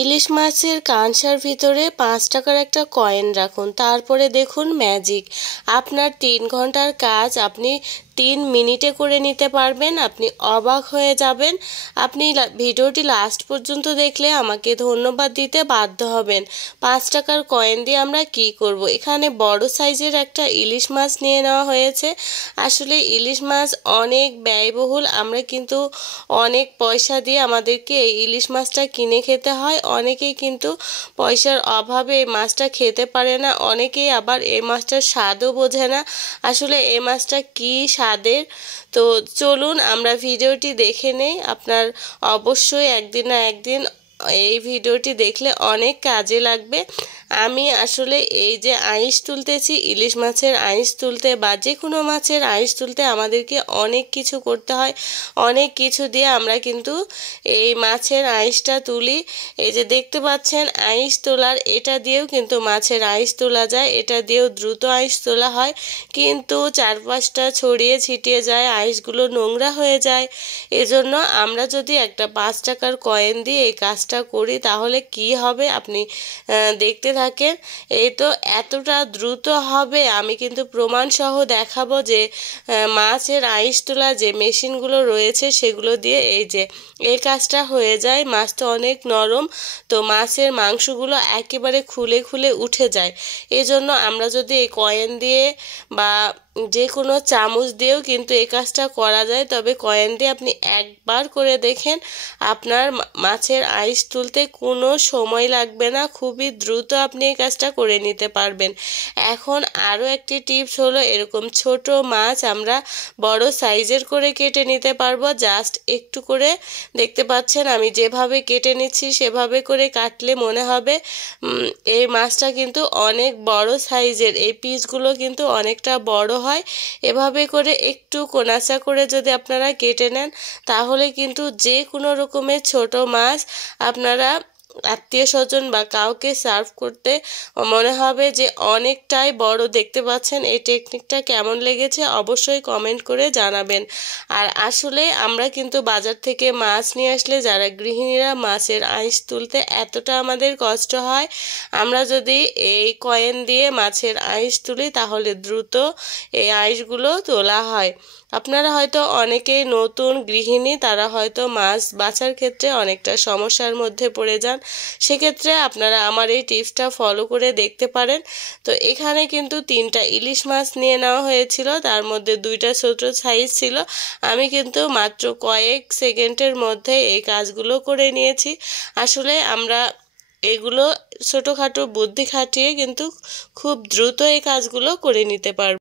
ইলিশ মাছের কানসার ভিতরে ৫ টাকার একটা কয়েন রাখুন, তারপরে দেখুন ম্যাজিক। আপনার ৩ ঘন্টার কাজ আপনি ৩ মিনিটে করে নিতে পারবেন। আপনি অবাক হয়ে যাবেন। আপনি ভিডিওটি লাস্ট পর্যন্ত দেখলে আমাকে ধন্যবাদ দিতে বাধ্য হবেন। ৫ টাকার কয়েন দিয়ে আমরা কি করব? এখানে বড় সাইজের একটা ইলিশ মাছ নিয়ে নেওয়া হয়েছে। আসলে ইলিশ মাছ অনেক ব্যয়বহুল, আমরা কিন্তু অনেক পয়সা দিয়ে আমাদেরকে এই ইলিশ মাছটা কিনে খেতে হয়। অনেকেই কিন্তু পয়সার অভাবে এই মাছটা খেতে পারে না, অনেকেই আবার এই মাছটার স্বাদও বোঝে না। আসলে এই মাছটা কি স্বাদের, তো চলুন আমরা ভিডিওটি দেখে নেই। আপনার অবশ্যই একদিন না একদিন এই ভিডিওটি দেখলে অনেক কাজে লাগবে। আমি আসলে এই যে আঁশ তুলতেছি, ইলিশ মাছের আঁশ তুলতে বা যে কোনো মাছের আঁশ তুলতে আমাদেরকে অনেক কিছু করতে হয়, অনেক কিছু দিয়ে আমরা কিন্তু এই মাছের আঁশটা তুলি। এই যে দেখতে পাচ্ছেন আঁশ তোলার, এটা দিয়েও কিন্তু মাছের আঁশ তোলা যায়, এটা দিয়েও দ্রুত আঁশ তোলা হয়, কিন্তু চারপাশটা ছড়িয়ে ছিটিয়ে যায়, আঁশগুলো নোংরা হয়ে যায়। এজন্য আমরা যদি একটা ৫ টাকার কয়েন দিয়ে এই কাজটা করি তাহলে কি হবে আপনি দেখতে থাকেন। এই তো এতটা দ্রুত হবে, আমি কিন্তু প্রমাণ সহ দেখাবো যে মাছের আঁশ তোলা যে মেশিনগুলো রয়েছে সেগুলো দিয়ে এই যে এই কাজটা হয়ে যায়। মাছ তো অনেক নরম, তো মাছের মাংসগুলো একেবারে খুলে খুলে উঠে যায়। এজন্য আমরা যদি এই কয়েন দিয়ে বা যে কোনো চামচ দিয়েও কিন্তু এই কাজটা করা যায়, তবে কয়েন দিয়ে আপনি একবার করে দেখেন, আপনার মাছের আঁশ তুলতে কোনো সময় লাগবে না, খুবই দ্রুত আপনি এই কাজটা করে নিতে পারবেন। এখন আরও একটি টিপস হলো, এরকম ছোট মাছ আমরা বড় সাইজের করে কেটে নিতে পারবো। জাস্ট একটু করে দেখতে পাচ্ছেন আমি যেভাবে কেটে নিচ্ছি সেভাবে করে কাটলে মনে হবে এই মাছটা কিন্তু অনেক বড় সাইজের, এই পিসগুলো কিন্তু অনেকটা বড় হয়। এভাবে করে একটু কোনাচা করে যদি আপনারা কেটে নেন তাহলে কিন্তু যে কোনো রকমের ছোট মাছ আপনারা আত্মীয় স্বজন বা কাউকে সার্ভ করতে মনে হবে যে অনেকটাই বড়। দেখতে পাচ্ছেন এই টেকনিকটা কেমন লেগেছে অবশ্যই কমেন্ট করে জানাবেন। আর আসলে আমরা কিন্তু বাজার থেকে মাছ নিয়ে আসলে যারা গৃহিণীরা মাছের আঁশ তুলতে এতটা আমাদের কষ্ট হয়, আমরা যদি এই কয়েন দিয়ে মাছের আঁশ তুলি তাহলে দ্রুত এই আঁশগুলো তোলা হয়। আপনারা হয়তো অনেকেই নতুন গৃহিণী, তারা হয়তো মাছ বাছার ক্ষেত্রে অনেকটা সমস্যার মধ্যে পড়ে যান, সেক্ষেত্রে আপনারা আমার এই টিপসটা ফলো করে দেখতে পারেন। তো এখানে কিন্তু 3টা ইলিশ মাছ নিয়ে নেওয়া হয়েছিল, তার মধ্যে 2টা ছোট সাইজ ছিল। আমি কিন্তু মাত্র কয়েক সেকেন্ডের মধ্যে এই কাজগুলো করে নিয়েছি। আসলে আমরা এগুলো ছোটোখাটো বুদ্ধি খাটিয়ে কিন্তু খুব দ্রুত এই কাজগুলো করে নিতে পারবো।